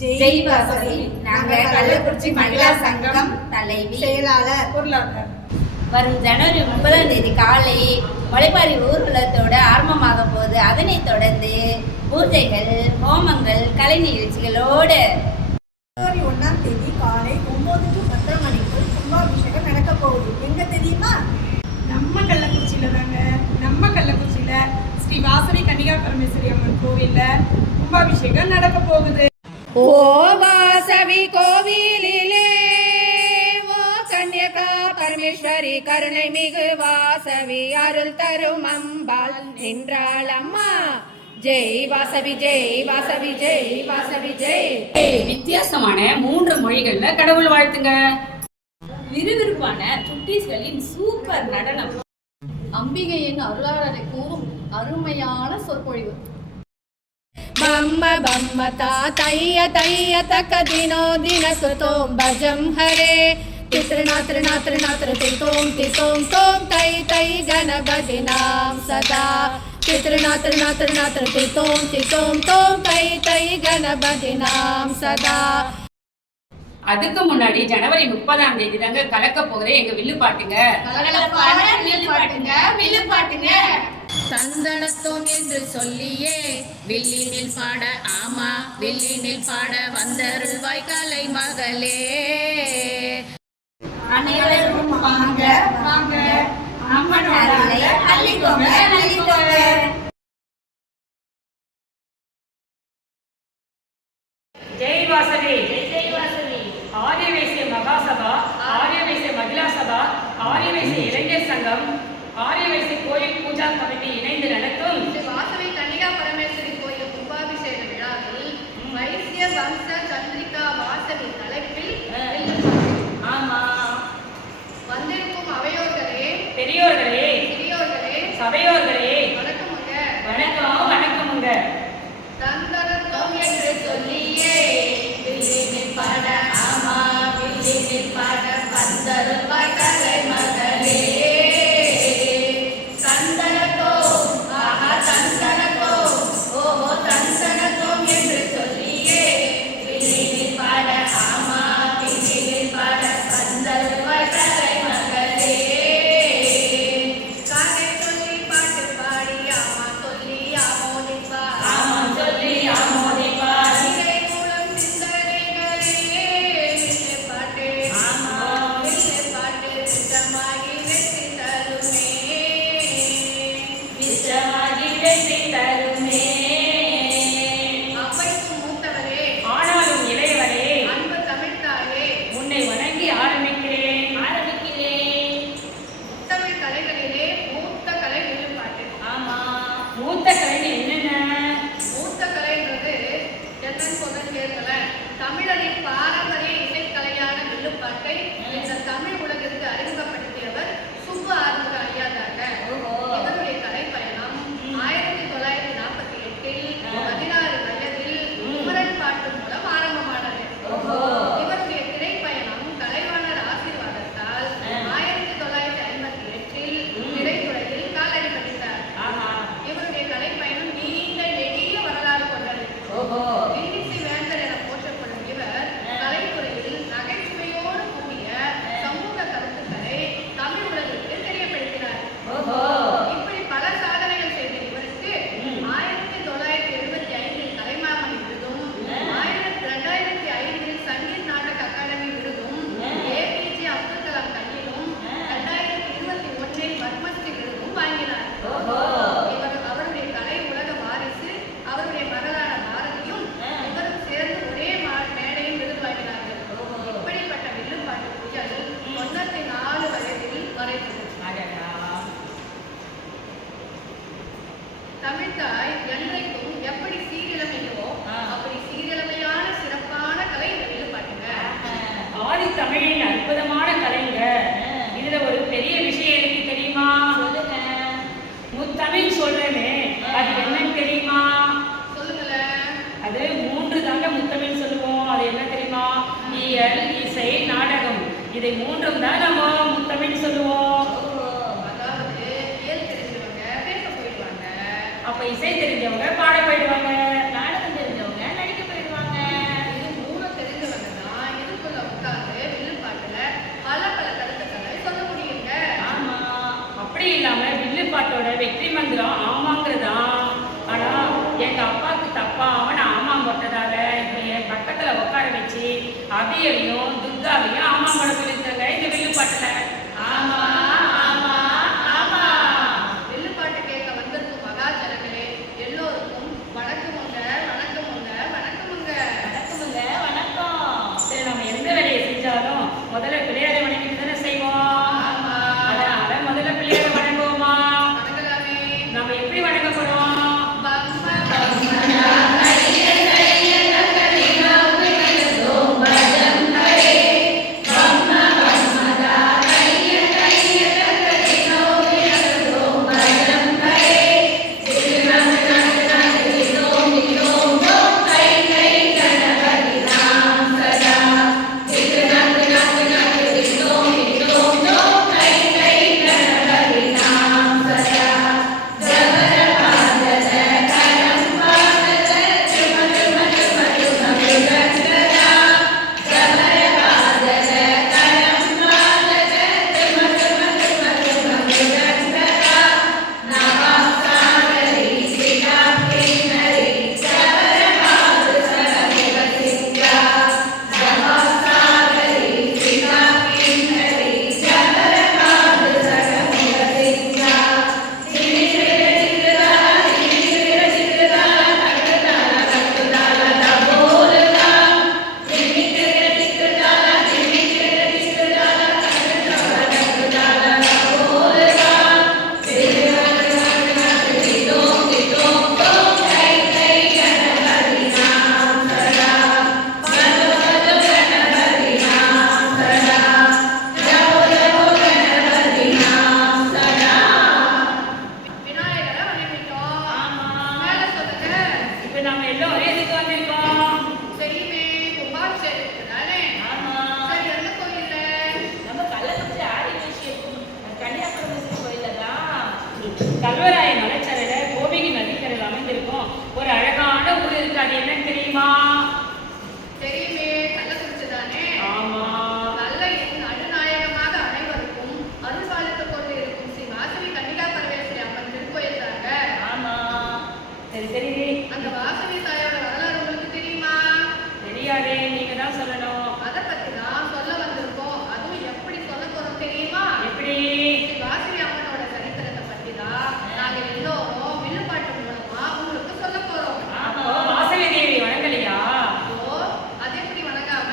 ஜெய் வாசவி. நாங்க கள்ளக்குறிச்சி மகிழா சங்கம் தலைவி, செயலாளர், பொருளாளர். வரும் ஜனவரி 30ஆம் தேதி காலை முளைப்பாரி ஊர்வலத்தோட ஆரம்பமாக போகுது. அதனைத் தொடர்ந்து பூஜைகள், ஹோமங்கள், கலை நிகழ்ச்சிகளோடு ஜனவரி 1ஆம் தேதி காலை 9 to 10 மணிக்குள் கும்பாபிஷேகம் நடக்க போகுது. எங்க தெரியுமா? நம்ம கள்ளக்குறிச்சியில தாங்க. நம்ம கள்ளக்குறிச்சியில ஸ்ரீ வாசவி கன்னிகா பரமேஸ்வரி அம்மன் கோவில்ல கும்பாபிஷேகம் நடக்க போகுது. ஓ வாசவி கோவிலிலே ஓ கன்னிகா பரமேஸ்வரி கருணை மிகு வாசவி அருள் தரும் அம்பாள் நின்றாள் அம்மா. ஜெய் வாசவி, ஜெய் வாசவி, ஜெய் வாசவி, ஜெய். வித்தியாசமான 3 மொழிகள்ல கடவுள் வாழ்த்துங்க. விறுவிறுப்பான சுட்டீஸ்களின் சூப்பர் நடனம், அம்பிகையின் அருளாளரை கூறும் அருமையான சொற்பொழிவு. பம்ம பம்ம தா தைய தைய தக்க தினோ தின சுதோம் பஜம் ஹரே தித்ருநாத்ரு நாத்ரு நாத்ரு தித்தோம் தித்தோம் தோம் தை தை கணபதி நாம் சதா தித்ருநாத்ரு நாத்ரு நாத்ரு தித்தோம் தித்தோம் தோம் தை தை கணபதி நாம் சதா. அதுக்கு முன்னாடி ஜனவரி 30ஆம் தேதி தாங்க கலக்க போகுது எங்க வில்லு பாட்டுங்க. சந்தனத்தோம் என்று சொல்லியே வில்லினில் பாட, ஆமா வில்லினில் பாட வந்தருள்வாய் கலை மகளே. அனைவரும் வாங்க வாங்க, அம்மன் அருளை அள்ளிக்கோங்க அள்ளிக்கோங்க. ஜெய் வாசவி, ஜெய் வாசவி. ஆரியவேசிய மகாசபா, ஆரியவேசிய மகிழா சபா, ஆரியவேசிய இளைஞர் சங்கம், ஆரியவேசிய கோயில் பூஜா கமிட்டி இணைந்து நடத்தும் ஸ்ரீ வாசவி கன்னிகா பரமேஸ்வரி கோயில் கும்பாபிஷேக விழாவில் வைசிய வம்ச சந்திரிகா வாசவி தலைப்பில் ஆமா வந்திருக்கும் அவையோர்களே, பெரியோர்களே, சிறியோர்களே, சபையோர்களே, வணக்கமுங்க. வணக்கம் வணக்கமுங்க. தந்தரத்தோம் என்று சொல்லியே வில்லினில் பாட, ஆமா வில்லினில் பாட வந்தருள்வாய் கலை மகளே. தமிழரின் பாரம்பரிய இசைக்கலையான வில்லுப்பாட்டை இந்த தமிழ் உலகிற்கு அறிமுகப்படுத்தியவர் சுப்பு ஆறுமுக ஐயா தாங்க. இவருடைய கலைப்பயணம் 1948 16 வயதில் குமரன் பாட்டு மூலம் ஆரம்பமானது. இவருடைய திரைப்பயணம் கலைவாணர் ஆசீர்வாதத்தால் 1958 திரைத்துறையில் காலடி பதித்தார். இவருடைய கலைப்பயணம் நீண்ட நெடிய வரலாறு கொண்டது. நகைச்சுவையோடு கூடிய சமூக கருத்துக்களை தமிழ் உலகிற்கு தெரியப்படுத்தினார். இப்படி பல சாதனைகள் செய்த இவருக்கு 1975 கலைமாமணி விருதும், 2005 சங்கீத் நாடக அகாடமி விருதும், APJ அப்துல் கலாம் கல்வியும், 2021 பத்மஸ்ரீ விருதும் வாங்கினார். அவருடைய கலை உலக வாரிசு அவருடைய மகளான பாரதியும் இவரும் சேர்ந்து ஒரே மேடையில் விருது வாங்கினார்கள். இப்படிப்பட்ட வில்லுப்பாட்டு புயல் 94 வயதில் வரைந்தது. தமிழ்தாய் என்றைக்கும் எப்படி சீரிழமையோ அப்படி சீரிழமையான சிறப்பான கலை இந்த வில்லுப்பாட்டுங்க. ஆதி தமிழின் அற்புதமான கலைங்க. இதுல ஒரு பெரிய விஷயம் எனக்கு தெரியுமா? முத்தமிழ் சொல்றேனே, அது என்னன்னு தெரியுமா? சொல்லுங்களேன். அது 3 தாங்க முத்தமிழ் சொல்லுவோம். அது என்ன தெரியுமா? இயல், இசை, நாடகம். இதை 3ம் தான் நம்ம முத்தமிழ் சொல்லுவோம். அதாவது இயல் தெரிஞ்சவங்க பேச போயிடுவாங்க, அப்ப இசை தெரிஞ்சவங்க பாட போயிடுவாங்க, நாடகம் தெரிஞ்சவங்க நடிக்க போயிடுவாங்க. இது அபியையும் துர்காவையும் ஆமா பண்ண சொல்லியிருக்காங்க இந்த வில்லுப்பாட்டுல. ஆமா ஆமா ஆமா. வில்லுப்பாட்டு கேட்க வந்திருக்கும் மகாஜனங்களே எல்லோருக்கும் வணக்கமுங்க வணக்கமுங்க வணக்கமுங்க. வணக்கமுங்க வணக்கம். சரி, நம்ம எந்த வேலையை செஞ்சாலும் முதல்ல பிள்ளையாரை வணங்கிட்டு தானே செய்வோம். ஆமா. அதனால முதல்ல பிள்ளையாரை வணங்குவோமா? வணங்கலாமே. நம்ம எப்படி வணங்க போறோம்? விநாயகரை வணங்கிட்டோம். மேல சொல்லுங்க. இப்ப நம்ம எல்லோரும் எதுக்கு வந்திருக்கோம்? தெரியுமே கும்பாபிஷேகத்துக்கு தானே. ஆமா. சரி, எந்த கோயில்ல? நம்ம கள்ளக்குறிச்சி ஆதிவேசி கன்னியாகுமரி கோயில்ல தான். கல்வராய மலைச்சரையில கோபிகை நதிக்கரையில் அமைந்திருக்கும் ஒரு அழகான ஊர் இருக்கு. அது என்னன்னு தெரியுமா? தெரியுமே கள்ளக்குறிச்சி தானே. ஆமா. நல்லையின் நடுநாயகமாக அனைவருக்கும் அருள் பாலித்துக் கொண்டு இருக்கும் ஸ்ரீ வாசவி கன்னிகா பரமேஸ்வரி அம்மன் திருக்கோயில் தாங்க. ஆமா. சரி சரி, அந்த வாசவி தாயோட வரலாறு உங்களுக்கு தெரியுமா? தெரியாதே, நீங்க தான் சொல்லணும். அதை பத்தி தான் சொல்ல வந்திருக்கோம். அதுவும் எப்படி சொல்ல போறோம் தெரியுமா? எப்படி? ஸ்ரீ வாசவி அம்மனோட சரித்திரத்தை பத்தி தான் நாங்க எல்லோரும் வில்லுப்பாட்டு மூலமா உங்களுக்கு சொல்ல போறோம். அப்போ வாசவி தேவி வணங்கலையா? அப்போ அது எப்படி வணங்காம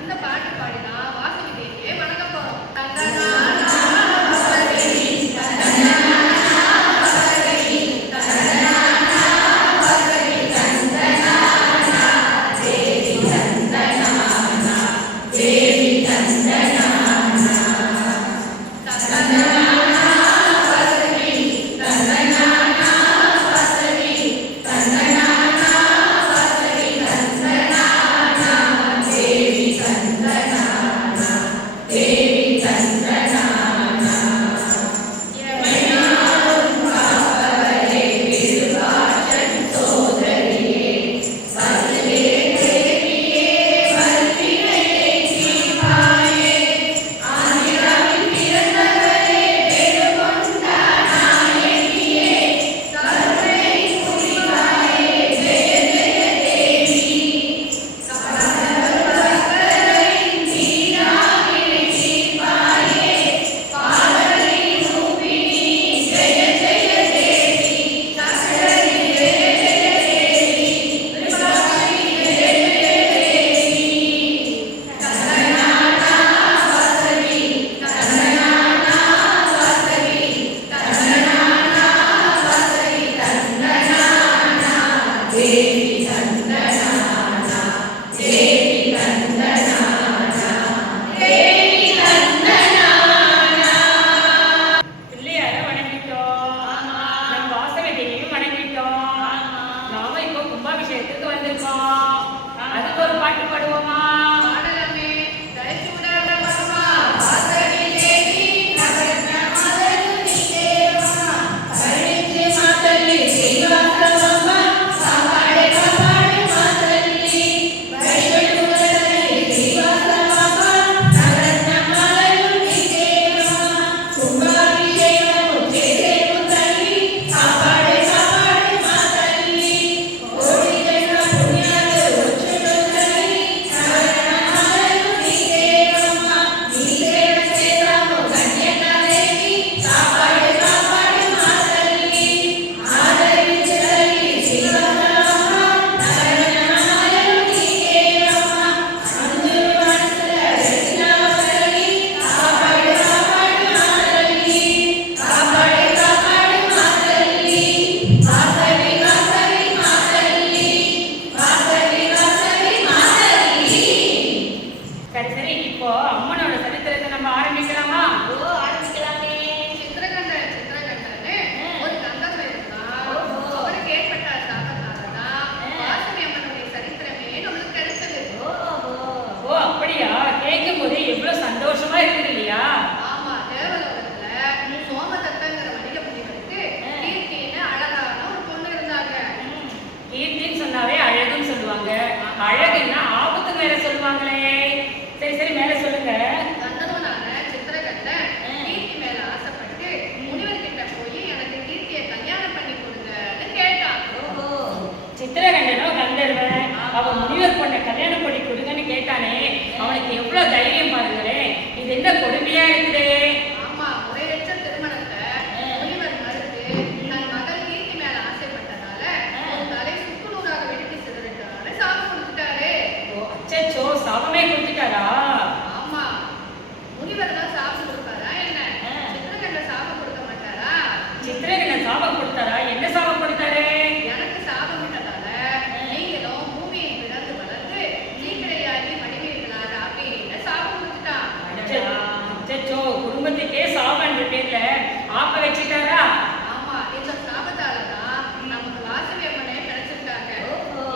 இந்த பாட்டு பாடிதான் வாசவி தேவியே வணங்க போறோம். தந்தனா தந்தனா சாபமே கொடுத்துட்டாரா? ஆமா, முனிவர் தான் சாபம் கொடுப்பாரா என்ன? சித்திரகண்ட சாபம் கொடுக்க மாட்டாரா? சித்திரகண்டன் சாபம் கொடுத்தாரா? என்ன சாபம் கொடுத்தாரு? எனக்கு சாபம் விட்டதால நீங்களும் பூமியை பிளந்து வளர்ந்து சீக்கிரையாகி மடிவீர்களாக அப்படின்னு சாபம் கொடுத்துட்டான். அச்சச்சோ, குடும்பத்துக்கே சாபன்ற பேர்ல ஆப்ப வச்சுட்டாரா? ஆமா, இந்த சாபத்தால தான் நமக்கு வாசவி அம்மனே கிடைச்சிருக்காங்க.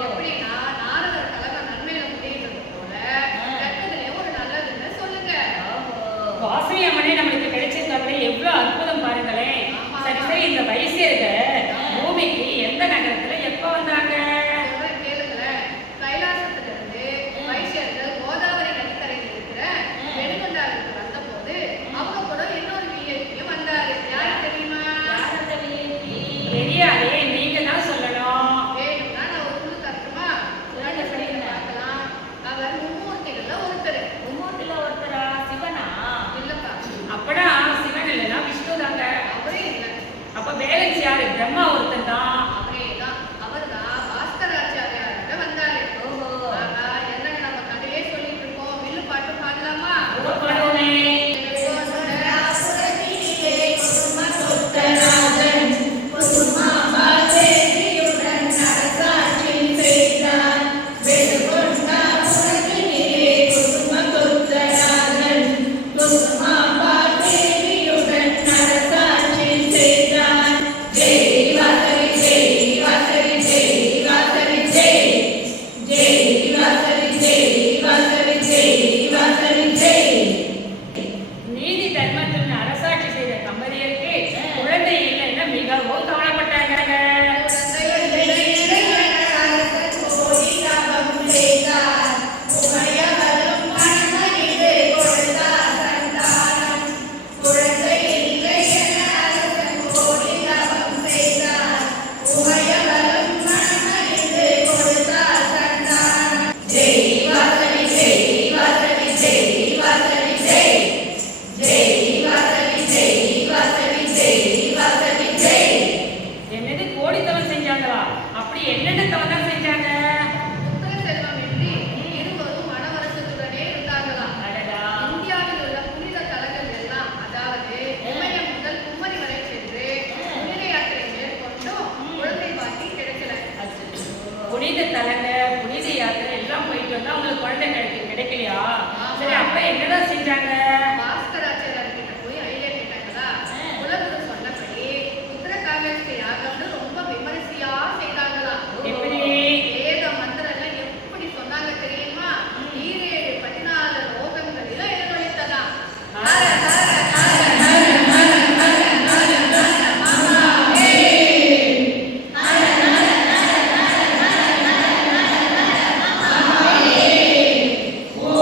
எப்படின்னா நாரதர் கலகம் நன்மையில முடியுறது போல கட்டத்திலே ஒரு நல்லதுன்னு சொல்லுங்க. வாசவி அம்மனே நம்மளுக்கு கிடைச்சிருக்காங்களே, எவ்வளவு அற்புதம் பாருங்களேன். சரி சரி, இந்த வைசியர்கள் பூமிக்கு எந்த நகரத்துல எப்ப வந்தாங்க? சொல்றேன் கேளுங்களேன். கைலாசத்துல இருந்து வைசியர்கள் கோதாவரி நதிக்கரையில் இருக்கிற வெடுகொண்டாருக்கு வந்த போது அவங்க கூட இன்னொரு விஐபியும் வந்தாரு. யாரு தெரியுமா? தெரியாதே, நீங்க தான் சொல்லணும். வேணும்னா நான் ஒரு குழு தரட்டுமா? பார்க்கலாம். அவர் மும்மூர்த்திகள்ல ஒருத்தர். மும்மூர்த்தில ஒருத்தரா? சிவனா? இல்லப்பா, அப்படா சிவன் இல்லைன்னா விஷ்ணு தாங்க. அவரே இல்லை. அப்ப பேலன்ஸ் யாரு? பிரம்மா ஒருத்தன் தான். அவரே தான். அவர் தான் பாஸ்கராச்சாரியார்கிட்ட வந்தாரு. ஆனா என்னங்க நம்ம கதையே சொல்லிட்டு இருக்கோம். வில்லு பாட்டு பாடலாமா? பாடுவோமே. நீதி தர்மத்தின் அரசாட்சி செய்த தம்பதியருக்கு குழந்தை இல்லைன்னா மிகவும் கவலைப்பட்டாங்க. என்னது கோடித்தவன் செஞ்சாங்களா? அப்படி என்னென்ன தவம் செஞ்சாங்க? புத்திர செல்வம் இன்றி இருவரும் மனவருத்தத்துடனே இருந்தாங்களாம். அடடா. இந்தியாவில் உள்ள புனித தலங்கள் எல்லாம், அதாவது இமயம் முதல் குமரி வரை சென்று புனித யாத்திரை மேற்கொண்டும் குழந்தை பாக்கி கிடைக்கல. புனித தலங்க, புனித யாத்திரை எல்லாம் போயிட்டு வந்தா உங்களுக்கு குழந்தை கிடைக்கலையா? சரி, அப்புறம் என்னதான் செஞ்சாங்க? பாஸ்கராச்சாரியர் கிட்ட போய் ஐடியா கேட்டாங்களா? குலகுரு சொன்னபடி புத்திர காமேஷ்டி யாகம்னு ரொம்ப விமரிசையா செய்தாங்களாம். எப்படி? வேத மந்திரம்லாம் எப்படி சொன்னாங்க தெரியுமா? 14 லோகங்களிலும் எதிரொலித்ததாம். ஓ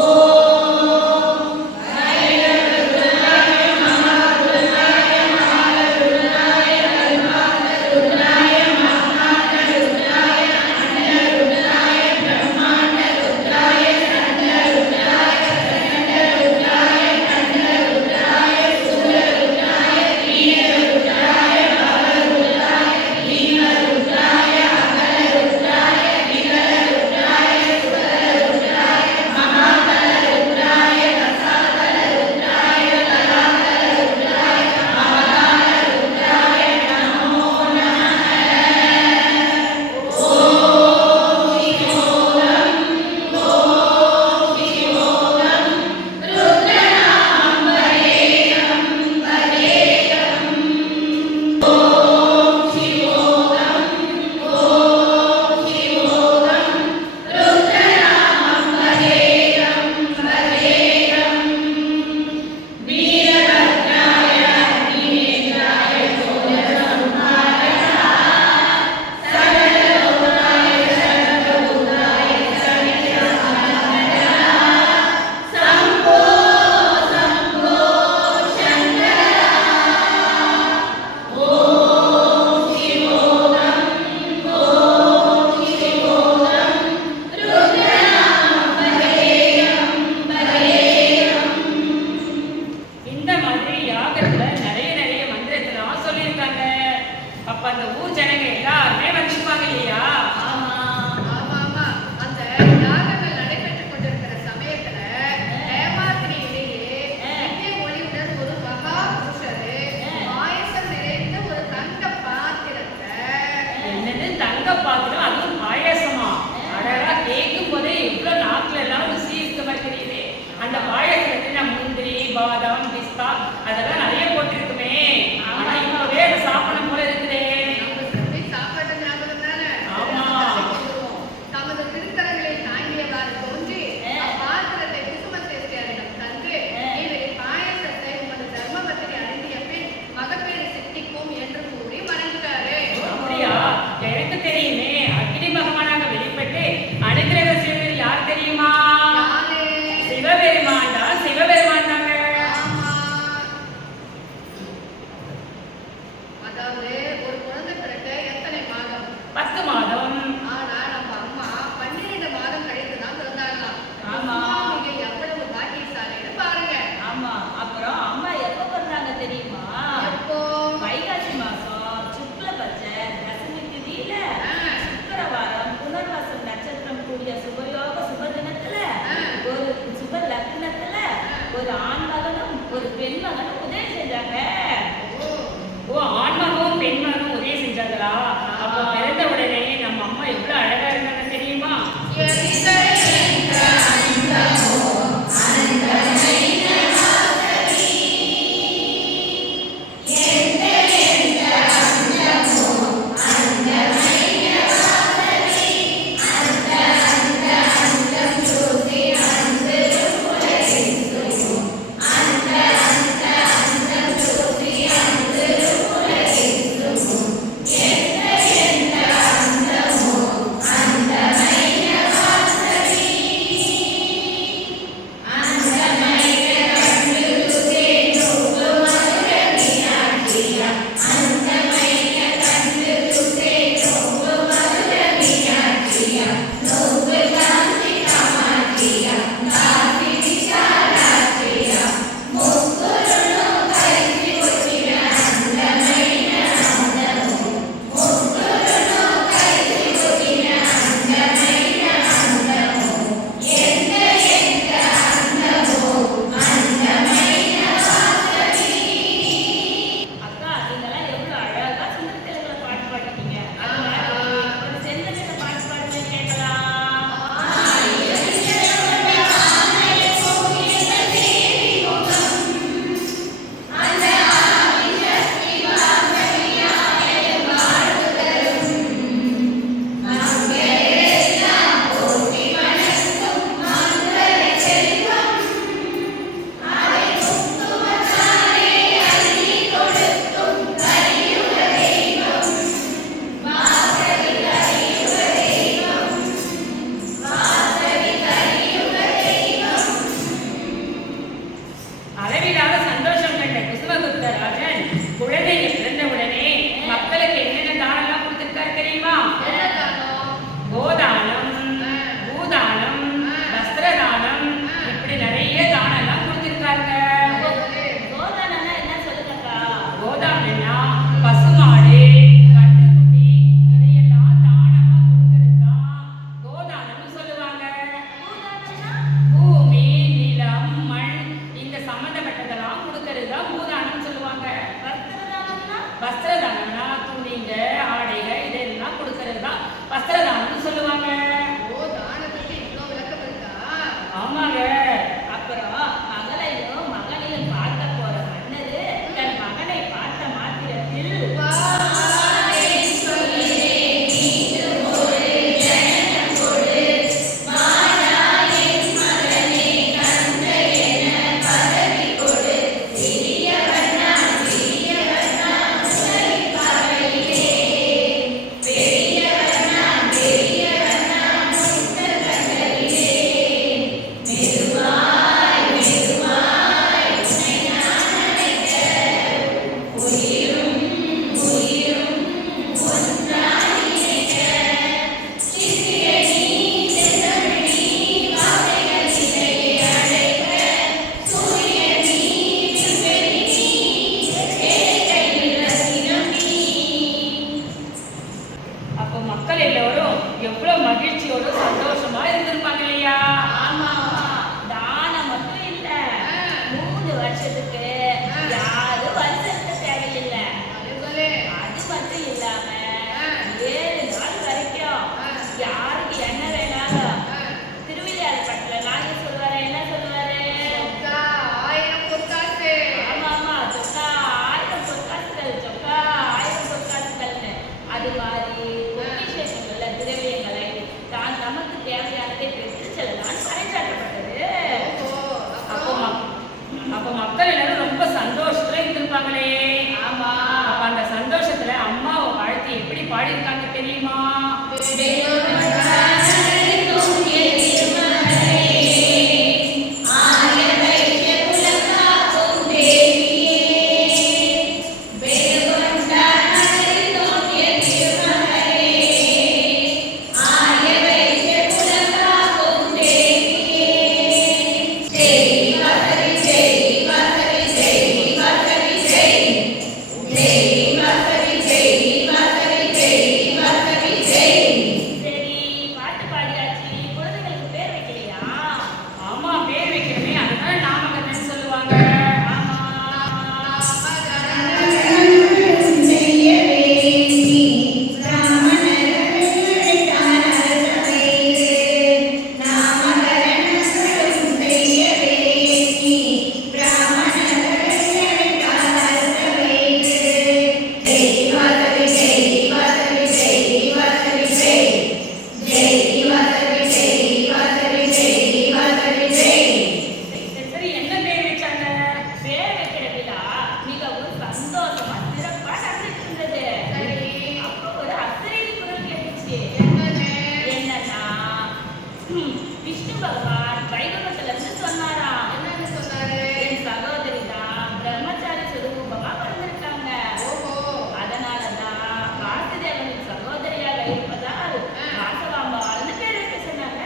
விஷ்ணு பகவான் வைகுண்டத்திலிருந்து சொன்னாராம். என்னன்னு சொன்னாரு? என் சகோதரி தான் பிரம்மச்சாரி சுரூபமா பிறந்திருக்காங்க. ஓஹோ. அதனாலதான் வாசுதேவனின் சகோதரியாக இருப்பதால் வாசவாம்பாள்னு பேர் வைக்க சொன்னாங்க.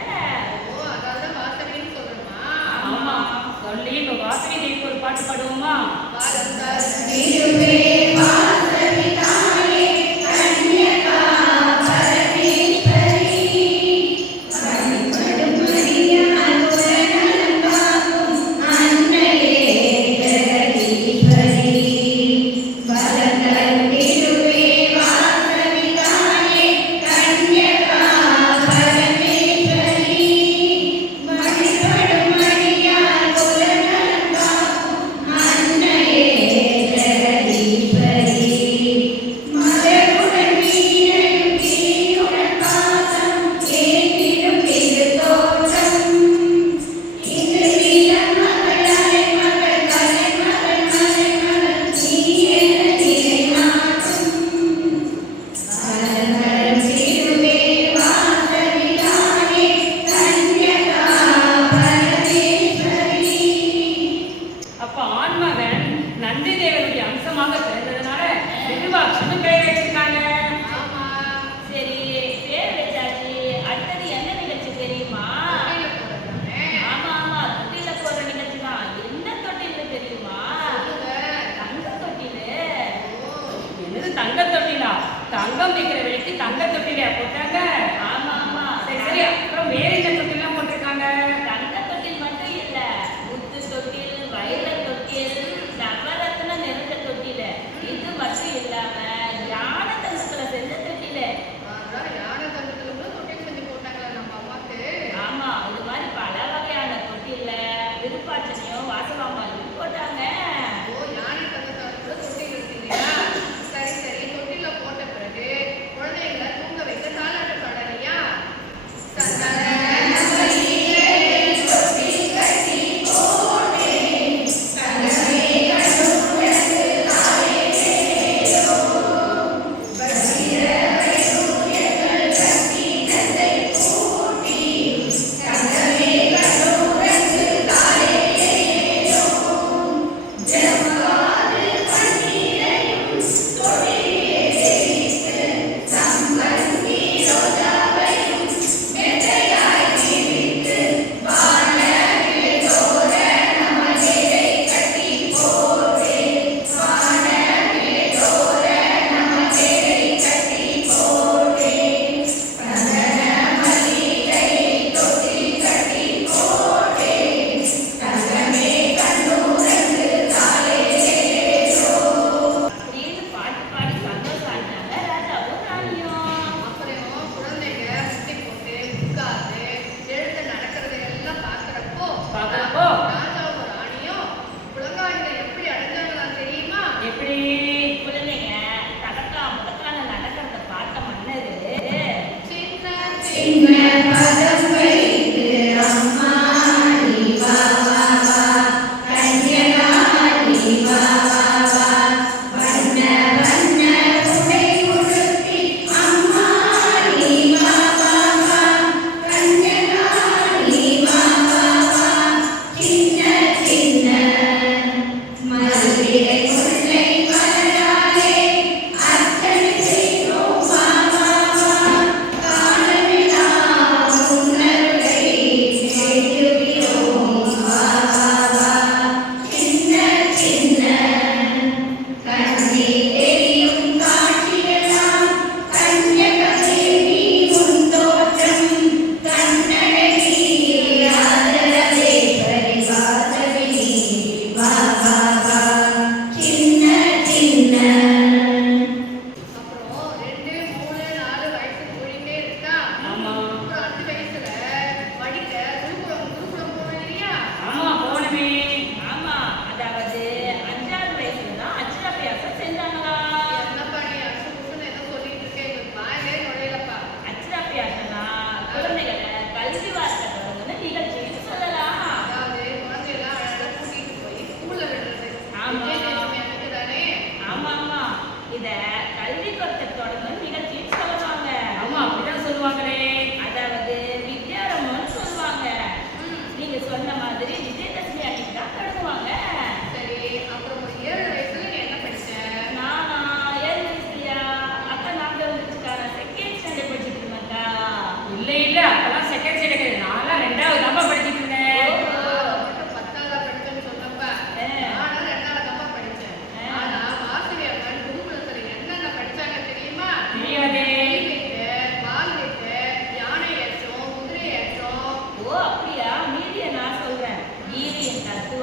ஓ, அதாவது வாசவின்னு சொல்லணுமா? ஆமா சொல்லி இப்ப வாசவி தேவிக்கு ஒரு பாட்டு பாடுவோமா? Thank you.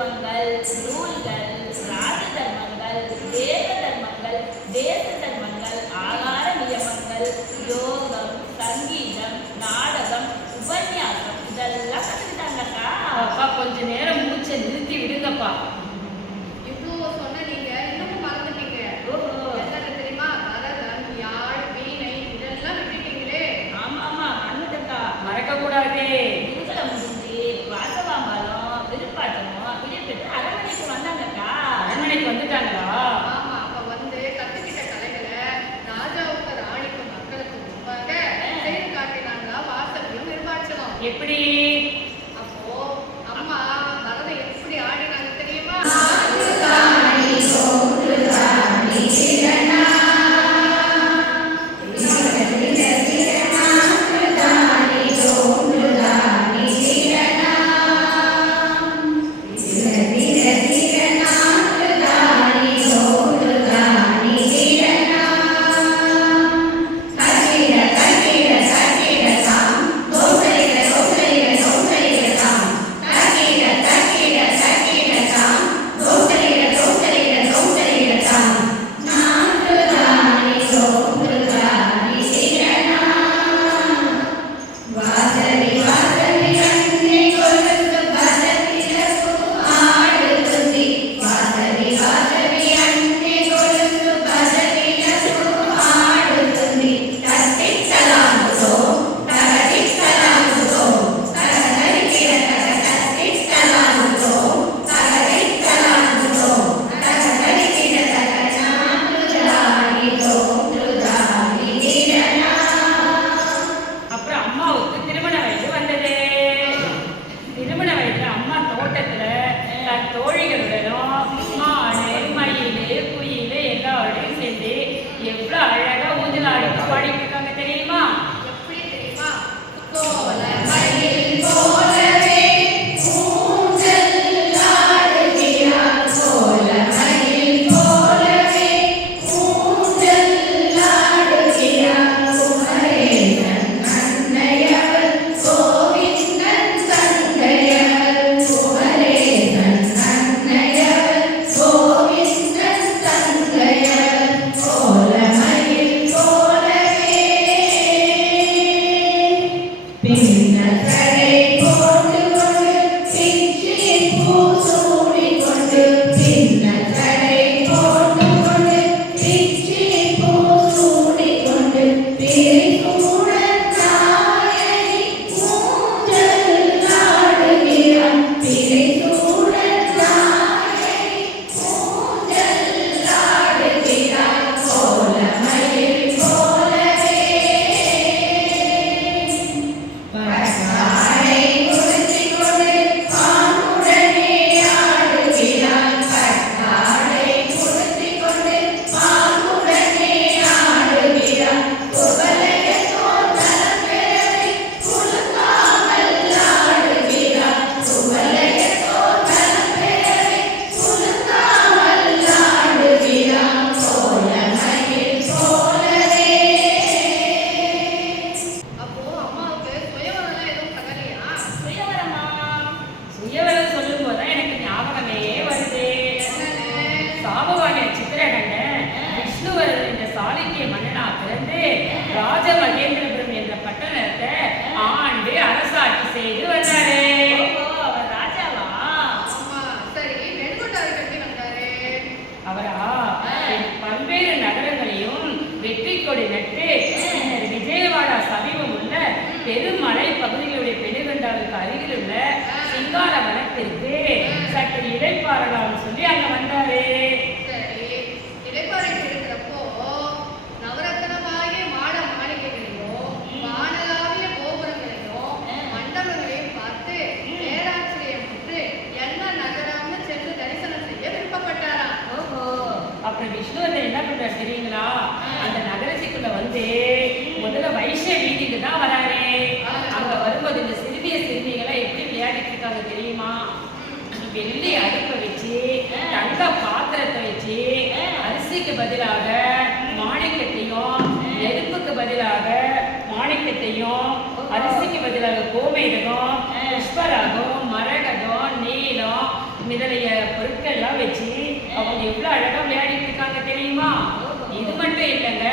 தர்மங்கள், நூல்கள், ராஜ தர்மங்கள், தேவ தர்மங்கள், தேச தர்மங்கள், ஆகார நியமங்கள், யோகம், சங்கீதம், நாடகம், உபன்யாசம் இதெல்லாம் கத்துக்கிட்டாங்கக்கா. அப்பா கொஞ்ச நேரம் மூச்சை நிறுத்தி விடுங்கப்பா. இவ்வளோ சொன்ன நீங்க இன்னமும் மறந்துட்டீங்க. என்னது தெரியுமா? பரதம், யாழ், வீணை இதெல்லாம் விட்டுட்டீங்களே. ஆமா மறந்துட்டக்கா. மறக்க கூடாதே. இதுகளை முடிஞ்சு வாசவாம்பாலம், விருப்பாட்டமும் விடுப்பிட்டு அரண்மனைக்கு வந்தாங்கக்கா. அரண்மனைக்கு வந்துட்டாங்களா? ஆமா, அப்ப வந்து கத்துக்கிட்ட கலைகளை ராஜாவுக்கு ராணிக்கும் மக்களுக்கு முன்பாக செய்து காட்டினாங்களா வாசவியும் நிர்வாச்சனம். எப்படி? அப்போ அம்மா பரதம் எப்படி ஆடினாங்க தெரியுமா? அப்புறம் அம்மாவுக்கு திருமண வயது வந்தது. திருமண வயதுல அம்மா தோட்டத்துல தன் தோழிகளுடனும் மாடு, மயில், குயில் எல்லாரோடையும் சேர்ந்து எவ்வளவு அழகா ஊஞ்சலாடிட்டு பாடிட்டு இருக்காங்க தெரியுமா? எப்படி தெரியுமா? அப்போ அம்மாவுக்கு சுயவரம்லாம் எதுவும் பண்ணலையா? சுயவரமா? சுயவரம் சொல்லும் போதுதான் எனக்கு ஞாபகமே வருது. சாபவானிய சித்திரகண்டன் விஷ்ணுவரர் என்ற சாளுக்கிய மன்னனா பிறந்து ராஜ மகேந்திரபுரம் என்ற பட்டணத்தை ஆண்டு அரசாட்சி செய்து வந்தாரு. அவர் ராஜாவா? ஆமா, சரி. நெடுங்கொண்டார் எப்படி வந்தாரு? அவரா பல்வேறு நகரங்களையும் வெற்றி கொடி நட்டு பின்னர் விஜயவாடா சமீபம் உள்ள பெருமலை பகுதிகளுடைய பெருகண்டாவுக்கு அருகில் உள்ள சிங்கார வனத்திற்கு சற்று இடைப்பாறலாம்னு சொல்லி அங்க வந்தாரு. சரி, இடைப்பாறைக்கு இருக்கிறப்போ நவரத்னமாகிய மாட மாளிகைகளையும் வானளாவிய கோபுரங்களையும் மண்டபங்களையும் பார்த்து பேராச்சரியமுற்று என்ன நகரம்னு சென்று தரிசனம் செய்ய விருப்பப்பட்டாராம். அப்புறம் விஷ்ணுவர்தன் என்ன பண்றாரு தெரியுங்களா? அந்த நகரத்துக்குள்ள வந்து முதல்ல வைஷ்ய வீதிக்கு தான் வராரு. அங்க வரும்போது இந்த சிறுமிகளை எப்படி விளையாடிட்டு இருக்காங்க தெரியுமா? வெள்ளி அடுப்பை வச்சு தங்க பாத்திரத்தை வச்சு அரிசிக்கு பதிலாக மாணிக்கத்தையும், நெருப்புக்கு பதிலாக மாணிக்கத்தையும், அரிசிக்கு பதிலாக கோமேதகம், புஷ்பராகம், மரகதம், நீலம் முதலிய அழகா விளையாடிட்டு இருக்காங்க தெரியுமா? இது மட்டும் இல்லைங்க,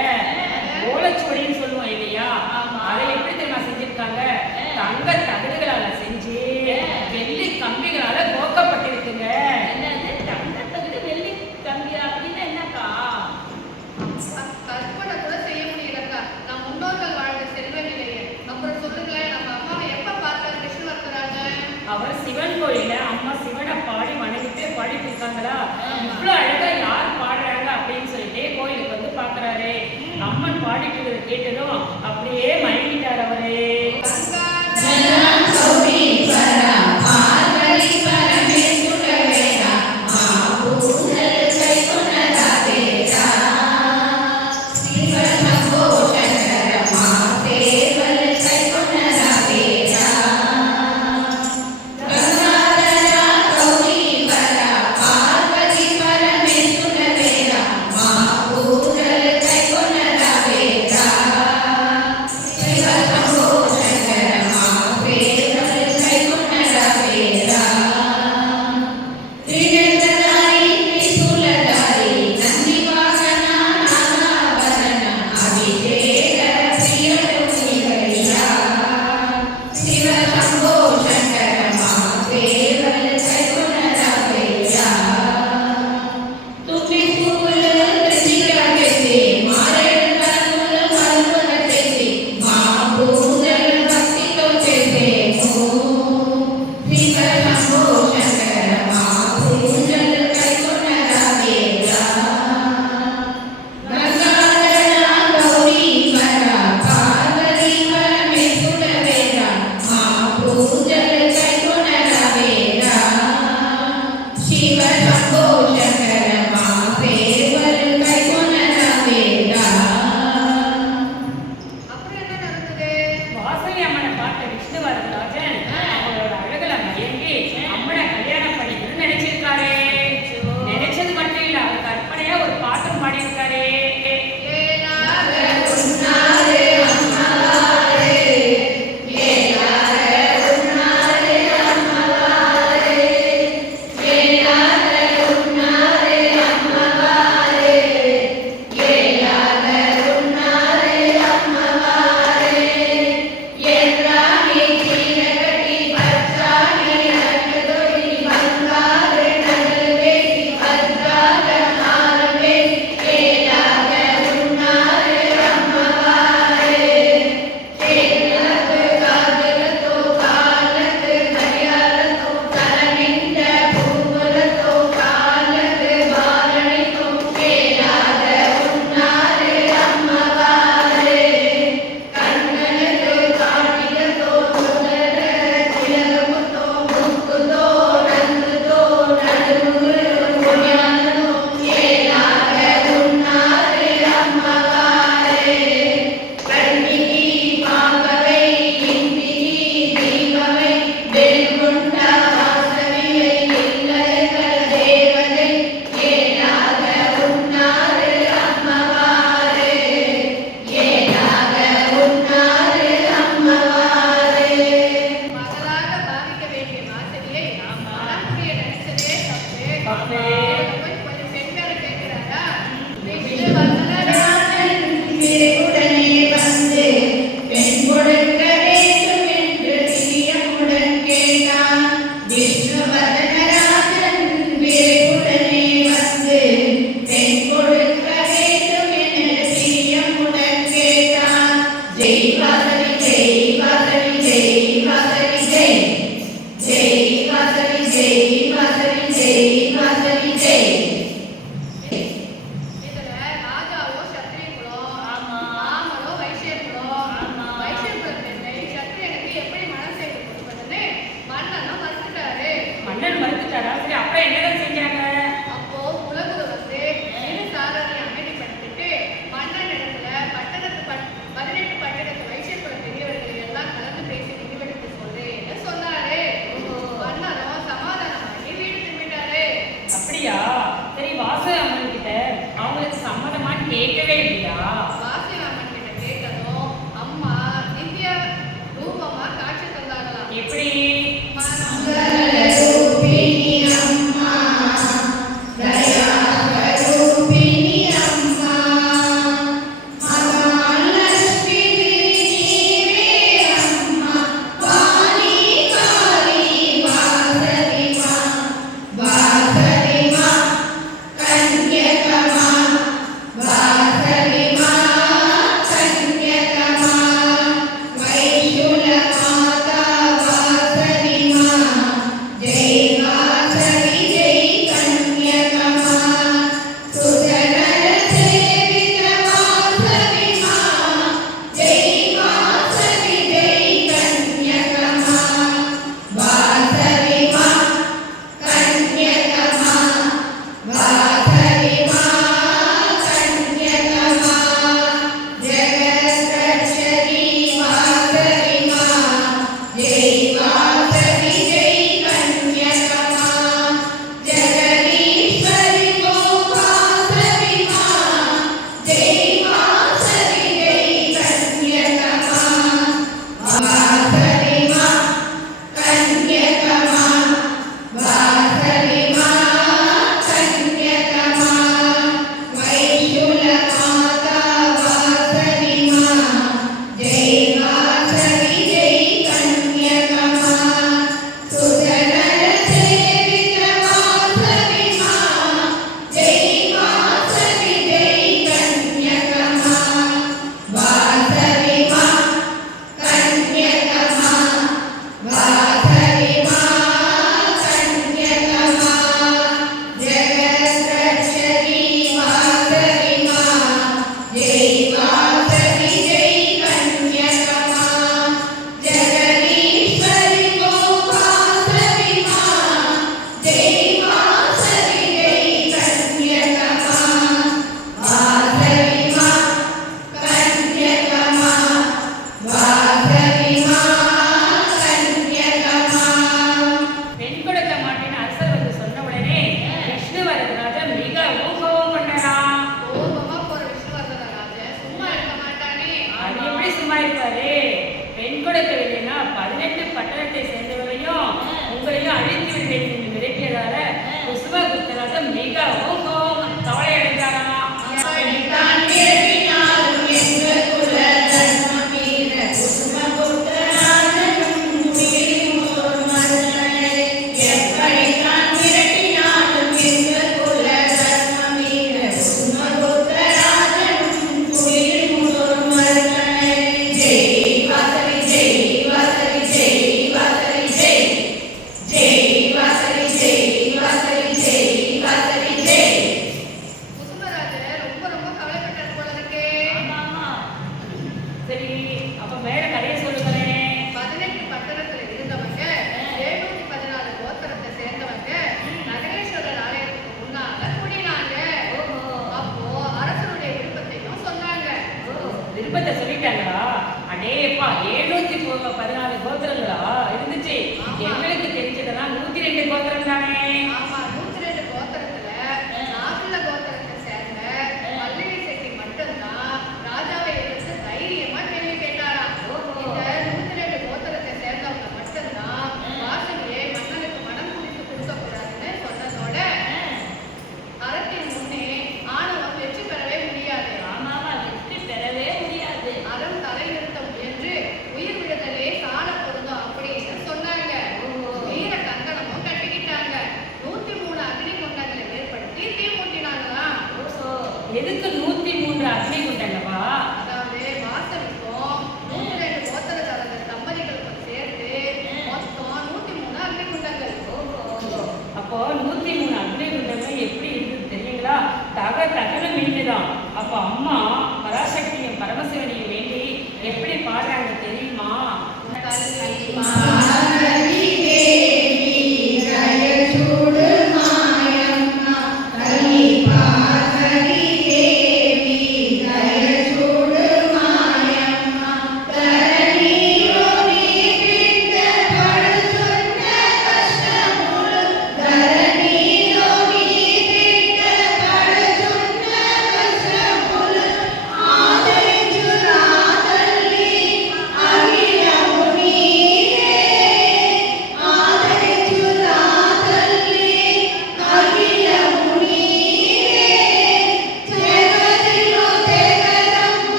ஓலைச்சுவடின்னு சொல்லுவோம் இல்லையா, அதை எப்படி தெரியுமா செஞ்சிருக்காங்க? தங்க தகடுகளால செஞ்சு வெள்ளி கம்பிகளால கோக்கப்பட்டிருக்குங்க. என்னது தங்கத்தகடு வெள்ளி கம்பி அப்படின்னா என்னக்கா? கற்பனை கூட செய்ய முடியலக்கா. நம் முன்னோர்கள் வாழ்ந்த செல்வ நிலையை. அப்புறம் சொல்லுங்களேன், நம்ம அம்மாவை எப்ப பார்க்க விஷ்ணுவர்த்தராங்க? அவர் சிவன் கோயில அம்மா சிவனை பாடி வணங்கிட்டு பாடிட்டு இருக்காங்களா, இவ்வளவு அழகா யார் பாடுறாங்க அப்படின்னு சொல்லிட்டு கோயிலுக்கு வந்து பாக்குறாரு. அம்மன் பாடிட்டு இருக்கிறத கேட்டதும் அப்படியே மயங்கிட்டார் அவரு. Shiva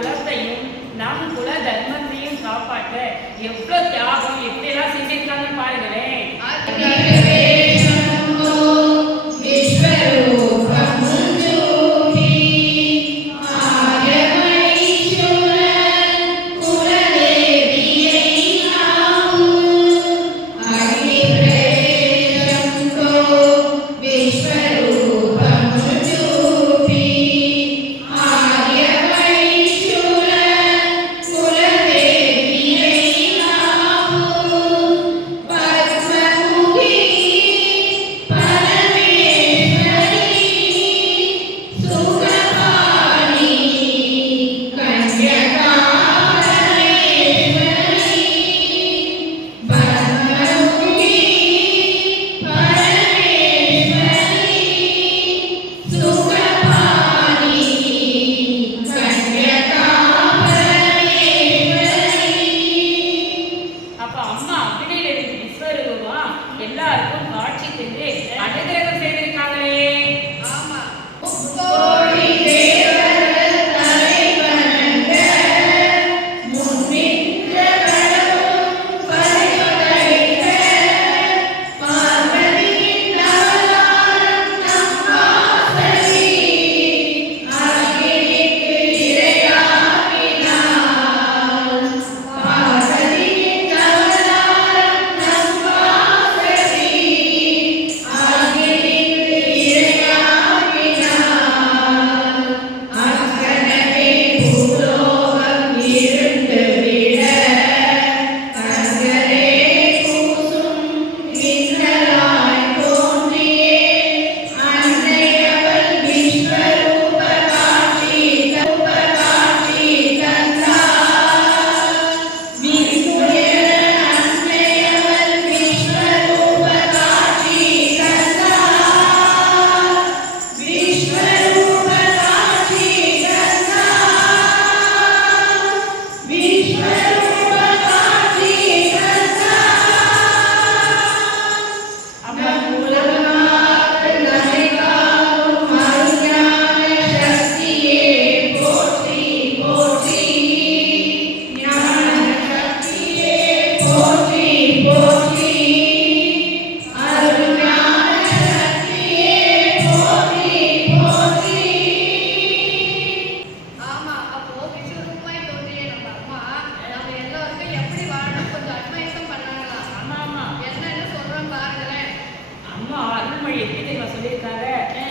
குலத்தையும் நம் குல தர்மத்தையும் காப்பாற்ற எவ்வளவு தியாகம் எப்படியெல்லாம் செஞ்சிருக்காங்கன்னு பாருங்களேன். எல்லாருக்கும் காட்சி சென்று அனுகிரகம் செய்திருக்காங்களே. ஆமா.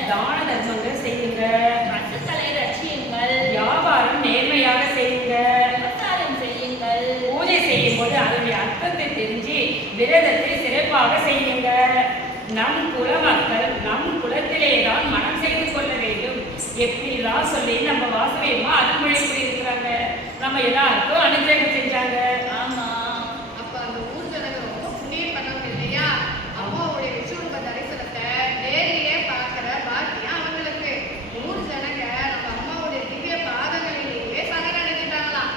தான தர்மங்கள் செய்யுங்க, பசுக்களை ரட்சியுங்கள், வியாபாரம் நேர்மையாக செய்யுங்க, விவசாயம் செய்யுங்கள், பூஜை செய்யும் போது அதனுடைய அர்த்தத்தை தெரிஞ்சு விரதத்தை சிறப்பாக செய்யுங்க. நம் குல மக்கள் நம் குலத்திலே தான் மனம் செய்து கொள்ள வேண்டும். எப்படிலாம் சொல்லி நம்ம வாசவியமா அருள்மொழி கூறியிருக்கிறாங்க. நம்ம எல்லாருக்கும் அனுகிரகம் செஞ்சாங்க. ஆமா, அப்ப அந்த ஊர் ஜனங்க ரொம்ப புண்ணியம் பண்ணவங்க இல்லையா? அம்மாவுடைய விஸ்வரூப தரிசனத்தை நேரிலேயே பார்க்கிற பாக்கியம் அவங்களுக்கு. ஊர் ஜனங்க நம்ம அம்மாவுடைய திவ்ய பாதங்களிலேயே சரணடைஞ்சிட்டாங்களாம்.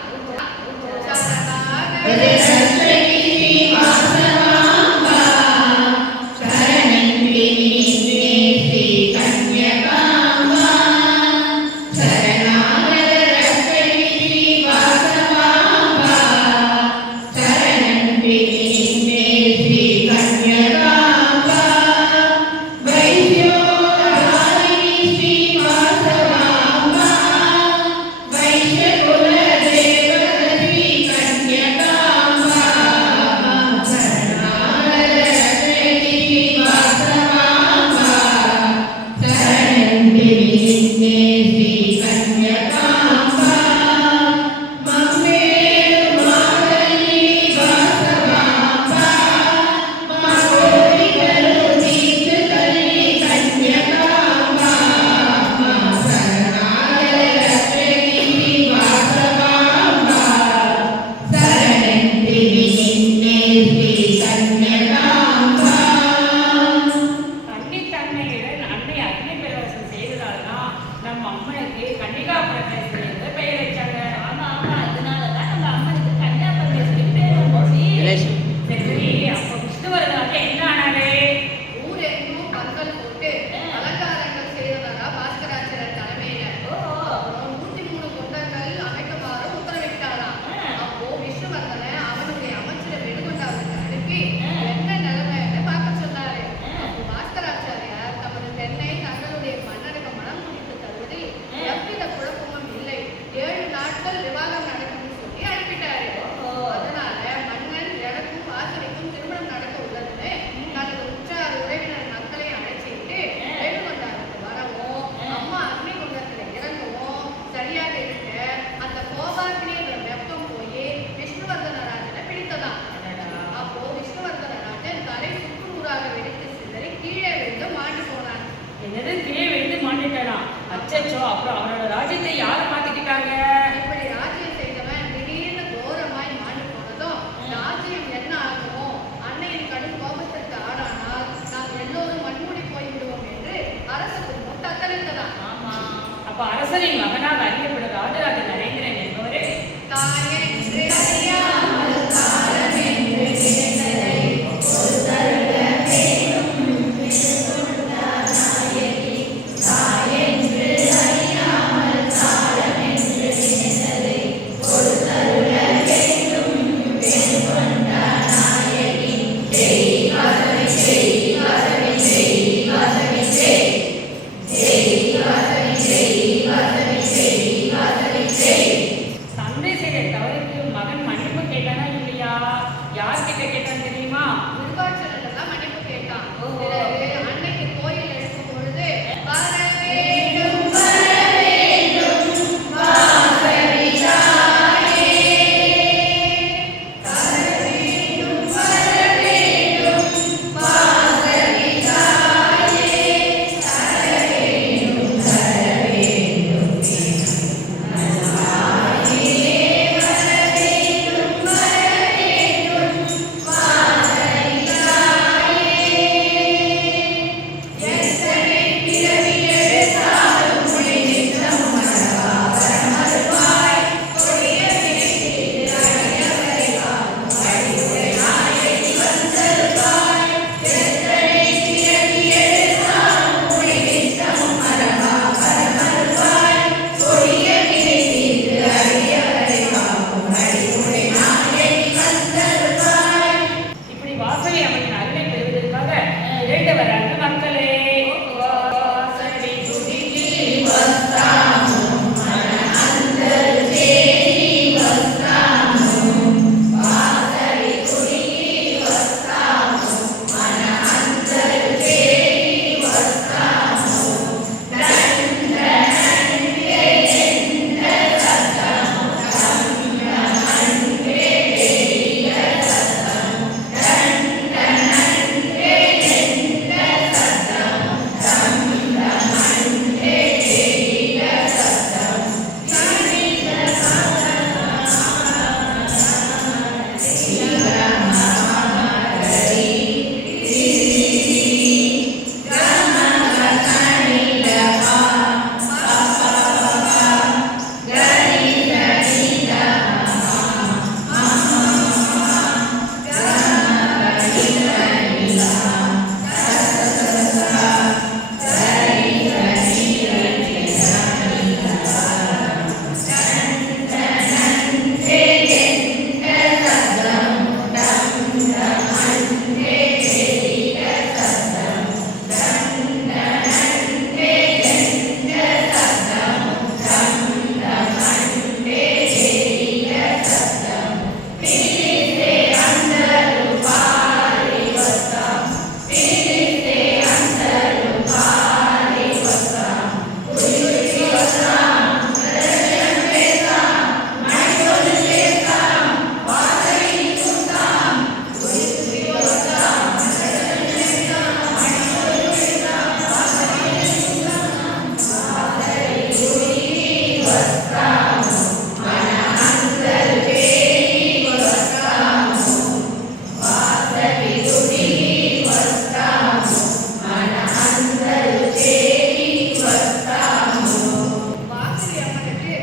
வாசவி அம்மனுக்கு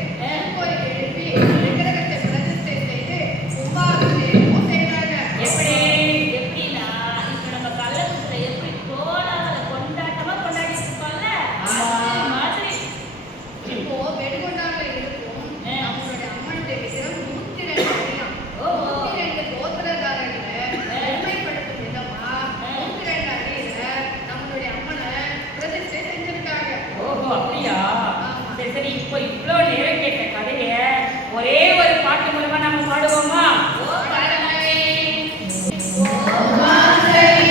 கோயில் எழுப்பி விக்கிரகத்தை பிரதிஷ்டை செய்து கும்பாபிஷேகமும் செய்றாங்க. எப்படின்னா இப்ப நம்ம கள்ளக்குறிச்சியில எப்படி கோலாகல கொண்டாட்டமா கொண்டாடிட்டு இருக்கோம்ல அது மாதிரி இப்போ வெடிகொண்டாங்க இருக்கும் நம்மளுடைய அம்மனுடைய விக்கிரம் 102 அடியாம். 102 கோத்திரதாரர்களை பெருமைப்படுத்தும் விதமா 102 அடியில நம்மளுடைய அம்மனை பிரதிஷ்டை செஞ்சிருக்காங்க. ஓஹோ அப்படியா? சரி சரி, இப்போ இவ்வளோ நேரம் கேட்ட கதைய ஒரே ஒரு பாட்டு மூலமா நம்ம பாடுவோமா? வாசவி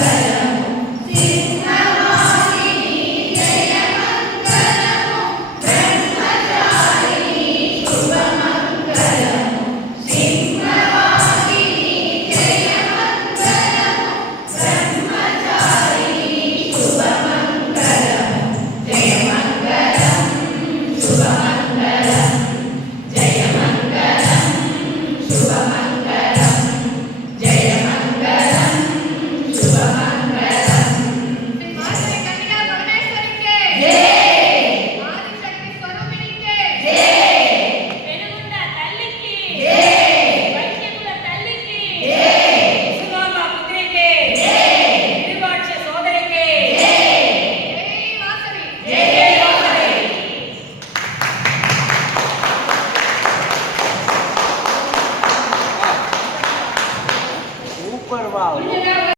பர